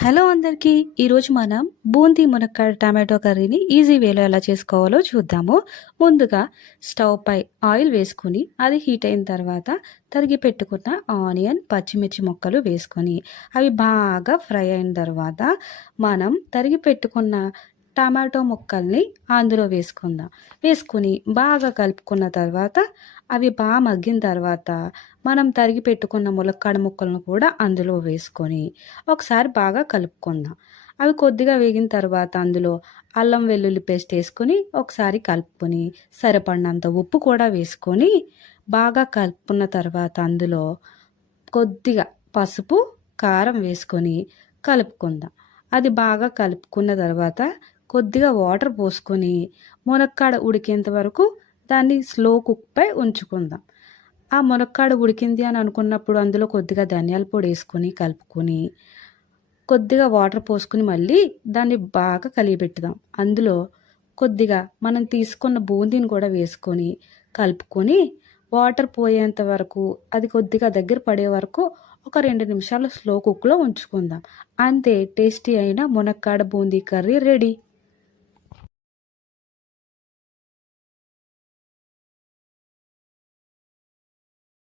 Hello అందరికీ! ఈరోజు మనం బూందీ మునక్కాడ టమాటో కర్రీని ఈజీ వేలో ఎలా చేసుకోవాలో చూద్దాము. ముందుగా స్టవ్ పై ఆయిల్ వేసుకొని అది హీట్ అయిన తర్వాత తరిగి పెట్టుకున్న ఆనియన్, పచ్చిమిర్చి ముక్కలు వేసుకొని అవి బాగా ఫ్రై అయిన తర్వాత మనం తరిగి పెట్టుకున్న టమాటో ముక్కల్ని అందులో వేసుకుందాం. వేసుకొని బాగా కలుపుకున్న తర్వాత అవి బాగా మగ్గిన తర్వాత మనం తరిగి పెట్టుకున్న ములక్కాడ ముక్కలను కూడా అందులో వేసుకొని ఒకసారి బాగా కలుపుకుందాం. అవి కొద్దిగా వేగిన తర్వాత అందులో అల్లం వెల్లుల్లి పేస్ట్ వేసుకొని ఒకసారి కలుపుకొని సరిపడినంత ఉప్పు కూడా వేసుకొని బాగా కలుపుకున్న తర్వాత అందులో కొద్దిగా పసుపు, కారం వేసుకొని కలుపుకుందాం. అది బాగా కలుపుకున్న తర్వాత కొద్దిగా వాటర్ పోసుకొని మునక్కాడ ఉడికేంత వరకు దాన్ని స్లో కుక్పై ఉంచుకుందాం. ఆ మునక్కాడ ఉడికింది అని అనుకున్నప్పుడు అందులో కొద్దిగా ధనియాల పొడి వేసుకొని కలుపుకొని కొద్దిగా వాటర్ పోసుకుని మళ్ళీ దాన్ని బాగా కలియబెట్టుదాం. అందులో కొద్దిగా మనం తీసుకున్న బూందీని కూడా వేసుకొని కలుపుకొని వాటర్ పోయేంత వరకు అది కొద్దిగా దగ్గర పడే వరకు ఒక 2 నిమిషాలు స్లో కుక్లో ఉంచుకుందాం. అంతే, టేస్టీ అయిన మునక్కాడ బూందీ కర్రీ రెడీ.